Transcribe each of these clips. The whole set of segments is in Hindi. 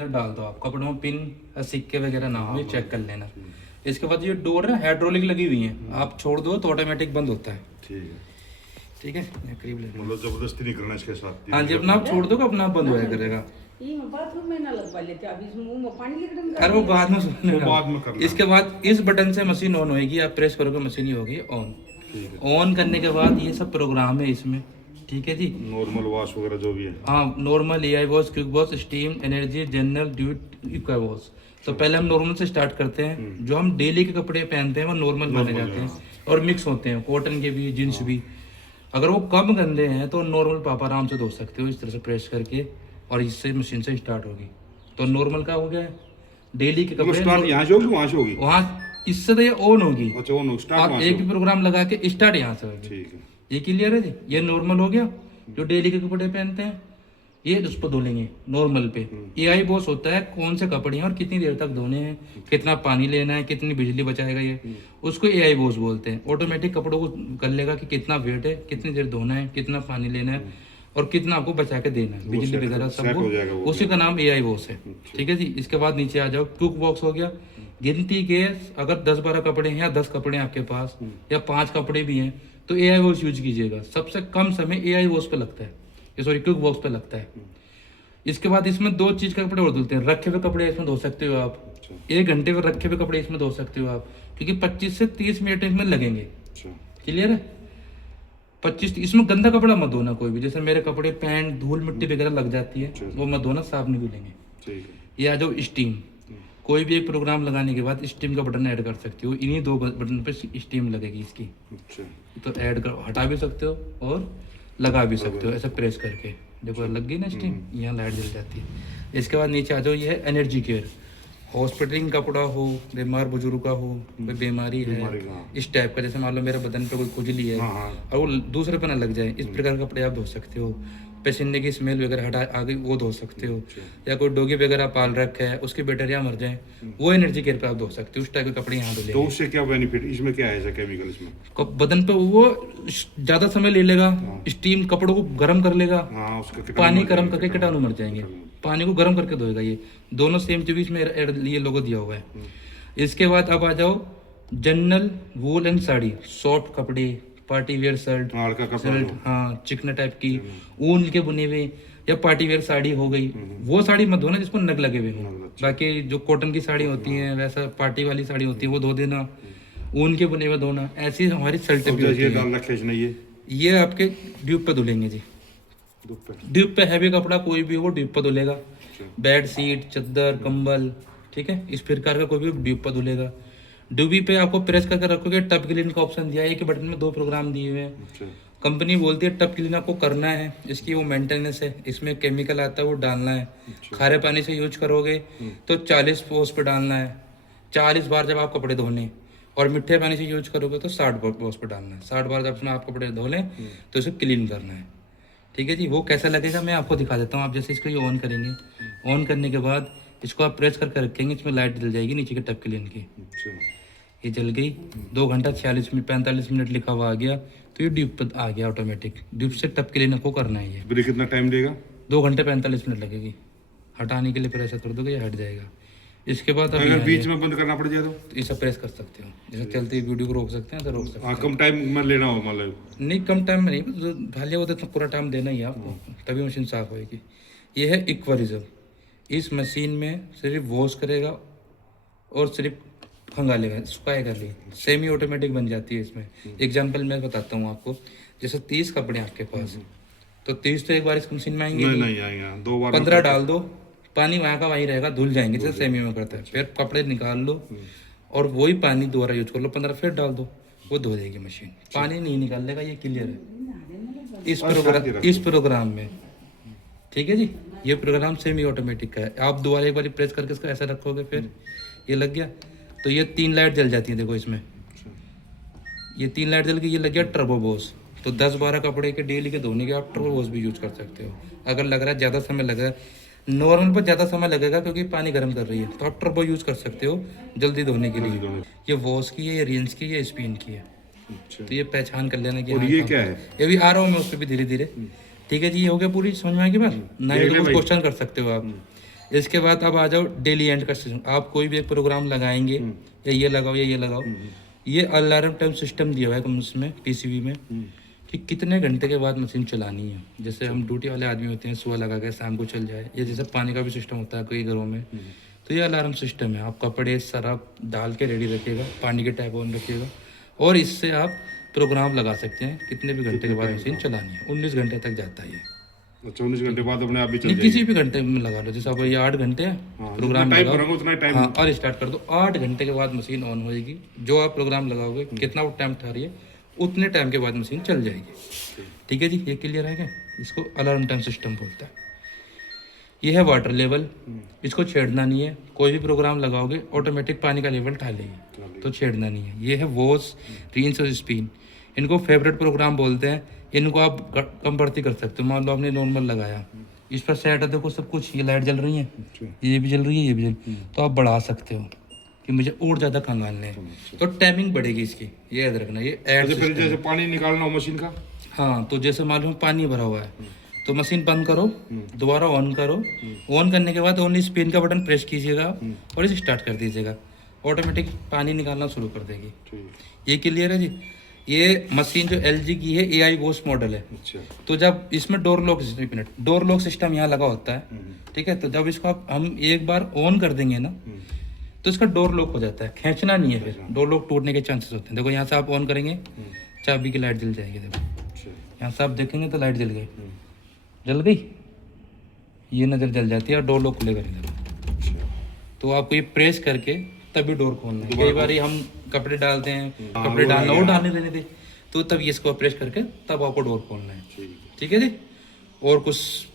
अंदर डाल दो आप, कपड़ों में पिन सिक्के वगैरह ना हो, ये चेक कर लेना। इसके बाद ये डोर है हाइड्रोलिक लगी हुई है, आप छोड़ दो तो ऑटोमेटिक बंद होता है। ठीक है, ठीक है, ये करीब ले लो। मतलब जबरदस्ती नहीं करना इसके साथ। हाँ जी, अपना आप छोड़ दो अपना आप बंद होया करेगा। ये बाथरूम में ना लगवा लेते, अभी इस मुंह में पानी लेकर अरे वो बाद में सुनने वो का। बाद में करना। इसके बाद इस बटन से मशीन ऑन होएगी, आप प्रेस करोगे मशीन ही होगी ऑन। ठीक है, ऑन करने के बाद ये सब प्रोग्राम है इसमें, ठीक है जी। नॉर्मल वॉश वगैरह जो भी है। हाँ, normal, AI wash, quick wash, steam, energy, general, duvet, aqua wash. तो पहले हम नॉर्मल से स्टार्ट करते हैं। जो हम डेली के कपड़े पहनते हैं वो नॉर्मल माने जाते हैं और मिक्स होते हैं, कॉटन के भी, जींस भी। अगर वो कम गंदे हैं तो नॉर्मल पापा आराम से धो सकते हो इस तरह से प्रेस करके, और इससे मशीन से स्टार्ट होगी। तो नॉर्मल का हो गया, डेली के मतलब कपड़े स्टार्ट यहाँ से होगी वहाँ से होगी? वहाँ इससे तो ये ऑन होगी, अच्छा, वो स्टार्ट और वहाँ एक से। ही प्रोग्राम लगा के स्टार्ट यहाँ से होगी। ठीक है, ये क्लियर है जी। ये नॉर्मल हो गया, जो डेली के कपड़े पहनते हैं ये उस पर धो लेंगे नॉर्मल पे। एआई बॉस होता है कौन से कपड़े हैं और कितनी देर तक धोने हैं, कितना पानी लेना है, कितनी बिजली बचाएगा ये, उसको एआई बॉस बोलते हैं। ऑटोमेटिक कपड़ों को कर लेगा कि कितना वेट है, कितनी देर धोना है, कितना पानी लेना है और कितना आपको बचा के देना है, बिजली वगैरह सब सेट हो जाएगा वो, वो। उसी का नाम एआई बॉस है। ठीक है जी। इसके बाद नीचे आ जाओ, कुक बॉक्स हो गया। गिनती के अगर 10-12 कपड़े हैं या 10 कपड़े हैं आपके पास या 5 कपड़े भी हैं तो एआई वॉश यूज कीजिएगा। सबसे कम समय एआई वॉश पे लगता है, सॉरी कुक बॉक्स पे लगता है। इसके बाद इसमें 2 चीज के कपड़े और धुलते हैं। रखे हुए कपड़े इसमें धो सकते हो आप, 1 घंटे में रखे हुए कपड़े इसमें धो सकते हो आप, क्योंकि 25 से 30 मिनट इसमें लगेंगे। अच्छा, क्लियर है? 25, इसमें गंदा कपड़ा मत धोना कोई भी। जैसे मेरे कपड़े पैंट धूल मिट्टी वगैरह लग जाती है, वो मत धोना, साफ नहीं धुलेंगे। ठीक है, ये आ जाओ स्टीम। कोई भी एक प्रोग्राम लगाने के बाद स्टीम का बटन ऐड कर सकते हो, इन्हीं 2 बटन पे स्टीम लगेगी इसकी। अच्छा, तो ऐड कर, हटा भी सकते हो और लगा भी सकते हो ऐसे प्रेस करके। देखो लग गई ना स्टीम, यहाँ लाइट जल जाती है। इसके बाद नीचे आ जाओ, ये है एनर्जी केयर। हॉस्पिटलिंग कपड़ा हो, बीमार बुजुर्ग का हो, कोई बीमारी है इस टाइप का, जैसे मान लो मेरे बदन पे कोई खुजली है और वो दूसरे पे ना लग जाए, इस प्रकार के कपड़े आप धो सकते हो। पसीने की स्मेल वगैरह हटा आ गई वो धो सकते हो। या कोई डॉगी वगैरह पाल रखा है, उसकी बैक्टीरिया मर जाए, वो एनर्जी केयर पे आप धो सकते हो। उस टाइप के कपड़े यहाँ धो तो उससे क्या बेनिफिट, इसमें क्या है ऐसा केमिकल इसमें? बदन पे वो ज्यादा समय ले लेगा, स्टीम कपड़ों को गर्म कर लेगा, हाँ, उसका पानी गर्म करके कीटाणु मर जाएंगे। पानी को गर्म करके धोएगा। ये दोनों सेम चीज में ये लोगो दिया हुआ है। इसके बाद अब आ जाओ general wool and sari, soft कपड़े, पार्टी वेयर शर्ट, हल्का कपड़ा शर्ट, हाँ चिकना टाइप की ऊन के बुने हुए, या पार्टी वेयर साड़ी हो गई, वो साड़ी मत धोना जिसको नग लगे हुए हों। बाकी जो कॉटन की साड़ी होती है, वैसा पार्टी वाली साड़ी होती है वो धो देना, ऊन के बुने हुए धोना। ऐसी हमारी शर्टें भी होती ये हैं। डाल रखे इसने ये आपके ड्यूब पे धुलेंगे जी। ड्यूब पे हैवी कपड़ा कोई भी हो ड्यूब पे धुलेगा। बेड शीट, चादर, कंबल, ठीक है, इस प्रकार का कोई भी ड्यूब पे धुलेगा। ड्यूबी पे आपको प्रेस करके रखोगे, टब क्लीन का ऑप्शन दिया है। एक बटन में 2 प्रोग्राम दिए हुए हैं। कंपनी बोलती है टब क्लीन आपको करना है, इसकी वो मेंटेनेंस है, इसमें केमिकल आता है वो डालना है। खारे पानी से यूज करोगे तो 40 पोस्ट पे डालना है, 40 बार जब आप कपड़े धोने, और मीठे पानी से यूज करोगे तो 60 पोस्ट पे डालना है। 60 बार जब उसमें आप कपड़े धो लें तो इसे क्लीन करना है। ठीक है जी। वो कैसा लगेगा मैं आपको दिखा देता हूँ। आप जैसे इसको ये ऑन करेंगे, ऑन करने के बाद इसको आप प्रेस करके रखेंगे, इसमें लाइट जल जाएगी नीचे के टब क्लीन की। ये जल गई। 2 घंटा 46 मिनट 45 मिनट लिखा हुआ आ गया, तो ये ड्यूब पर आ गया ऑटोमेटिक। ड्यूब से टब क्लीन को करना है। ये कितना टाइम देगा? 2 घंटे 45 मिनट लगेगी। हटाने के लिए प्रेस कर दोगे ये हट जाएगा। इसके बाद अगर बीच में बंद करना पड़ जाए तो इसे प्रेस कर सकते हो, जैसे चलती वीडियो को रोक सकते हैं तो रोक सकते हैं। कम टाइम में लेना हो मतलब? नहीं, कम टाइम में नहीं, जो ढाले होते तो पूरा टाइम देना ही है आपको, तभी मशीन साफ होएगी। ये है इक्वा रिजर्व। इस मशीन में सिर्फ वॉश करेगा और सिर्फ खंगालेगा, सुखाएगा नहीं। सेमी ऑटोमेटिक बन जाती है इसमें। एग्जाम्पल मैं बताता हूँ आपको। जैसे 30 कपड़े आपके पास, तो 30 तो एक बार इस मशीन में आएंगे नहीं आएंगे, 2 बार 15 डाल दो, पानी वहाँ का वहीं रहेगा, धुल जाएंगे जैसे सेमी में करता है। फिर कपड़े निकाल लो और वही पानी दोबारा यूज कर लो, 15 फिर डाल दो, वो धो देगी मशीन। पानी नहीं निकाल लेगा, ये क्लियर है इस प्रोग्राम में। ठीक है जी। ये प्रोग्राम सेमी ऑटोमेटिक का है। आप दोबारा एक बार प्रेस करके इसको ऐसा रखोगे, फिर ये लग गया तो ये 3 लाइट जल जाती है। देखो इसमें ये 3 लाइट जल गई, ये लग गया टर्बो वॉश। तो 10-12 कपड़े के डेली के धोने के आप टर्बो वॉश भी यूज कर सकते हो। अगर लग रहा है ज़्यादा समय लग रहा है, नॉर्मल पर ज़्यादा समय लगेगा क्योंकि पानी गर्म कर रही है, तो आप टर्बो यूज कर सकते हो जल्दी धोने के लिए। ये वॉश की है, ये रेंज की है, ये स्पिन की है। तो ये पहचान कर लेना कि और ये क्या है? ये भी आ रहा हूँ मैं उस पर भी धीरे धीरे। ठीक है जी। ये हो गया पूरी समझ में आएगी बात। ना तो कुछ क्वेश्चन कर सकते हो आप। इसके बाद अब आ जाओ डेली एंड का सिस्टम। आप कोई भी एक प्रोग्राम लगाएंगे या ये लगाओ या ये लगाओ, ये अलार्म टाइम सिस्टम दिया हुआ है उसमें पीसीबी में कि कितने घंटे के बाद मशीन चलानी है। जैसे हम ड्यूटी वाले आदमी होते हैं, सुबह लगा के शाम को चल जाए, या जैसे पानी का भी सिस्टम होता है कई घरों में, तो ये अलार्म सिस्टम है। आप कपड़े सरफ डाल के रेडी रखिएगा, पानी के टैप ऑन रखिएगा, और इससे आप प्रोग्राम लगा सकते हैं कितने भी घंटे के बाद मशीन चलानी है। 19 घंटे तक जाता है ये। अच्छा 19 घंटे बाद अपने आप भी चल नहीं, जाएगी। किसी भी घंटे में लगा लो, जैसे आप ये 8 घंटे हैं प्रोग्राम टाइम लगाओ, भरोगे उतना ही टाइम। हाँ, और स्टार्ट कर दो। 8 घंटे के बाद मशीन ऑन होएगी। जो आप प्रोग्राम लगाओगे, कितना वो टाइम ठा रही है, उतने टाइम के बाद मशीन चल जाएगी। ठीक है जी, ये क्लियर है क्या? इसको अलार्म टाइम सिस्टम बोलता है। ये है वाटर लेवल, इसको छेड़ना नहीं है। कोई भी प्रोग्राम लगाओगे ऑटोमेटिक पानी का लेवल ठा लेगी, तो छेड़ना नहीं है। ये है वॉश, रिंस और स्पिन। इनको फेवरेट प्रोग्राम बोलते हैं। इनको आप कम बढ़ती कर सकते हो। मान लो आपने नॉर्मल लगाया, इस पर सेट है, देखो सब कुछ, ये लाइट जल रही है, ये भी जल रही है, ये भी जल, तो आप बढ़ा सकते हो कि मुझे और ज़्यादा खंगालने हैं, तो टाइमिंग बढ़ेगी इसकी। ये याद रखना, ये ऐड फिर जैसे पानी निकालना हो मशीन का, हाँ, तो जैसे मालूम पानी भरा हुआ है, तो मशीन बंद करो, दोबारा ऑन करो। ऑन करने के बाद ओनली स्पिन का बटन प्रेस कीजिएगा और इसे स्टार्ट कर दीजिएगा, ऑटोमेटिक पानी निकालना शुरू कर देगी। ये क्लियर है जी? ये मशीन जो LG की है AI वॉश मॉडल है। अच्छा तो जब इसमें डोर लॉक सिस्टम यहाँ लगा होता है, ठीक है, तो जब इसको हम एक बार ऑन कर देंगे ना, तो इसका डोर लॉक हो जाता है। खींचना नहीं है, फिर डोर लॉक टूटने के चांसेस होते हैं। देखो यहाँ से आप ऑन करेंगे, चाबी की लाइट जल जाएगी। देखो यहाँ से आप देखेंगे तो लाइट जल गई, जल गई, ये नज़र जल जाती है और डोर लॉक खुलेगा नहीं। तो आपको ये प्रेस करके तभी डोर खोलना है। कई बार हम कपड़े डालते हैं, कपड़े डालना वो डालने देने थे, तो तब ये इसको प्रेस करके तब आपको डोर खोलना है। ठीक है जी? और कुछ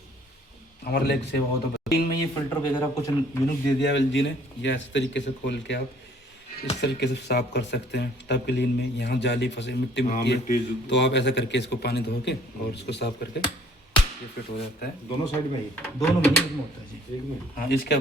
हमारे लिए सेवा हो तो मशीन में ये फिल्टर वगैरह कुछ यूनिक दे दिया LG ने। ये इस तरीके से खोल के आप इस तरीके से साफ कर सकते हैं। टब क्लीन में यहाँ जाली फंसे, मिट्टी है, तो आप ऐसा करके इसको पानी धो के और इसको साफ करके ये फिट हो जाता है। दोनों साइड में ही, दोनों में नहीं, एक में होता है जी। एक में, हाँ, इसका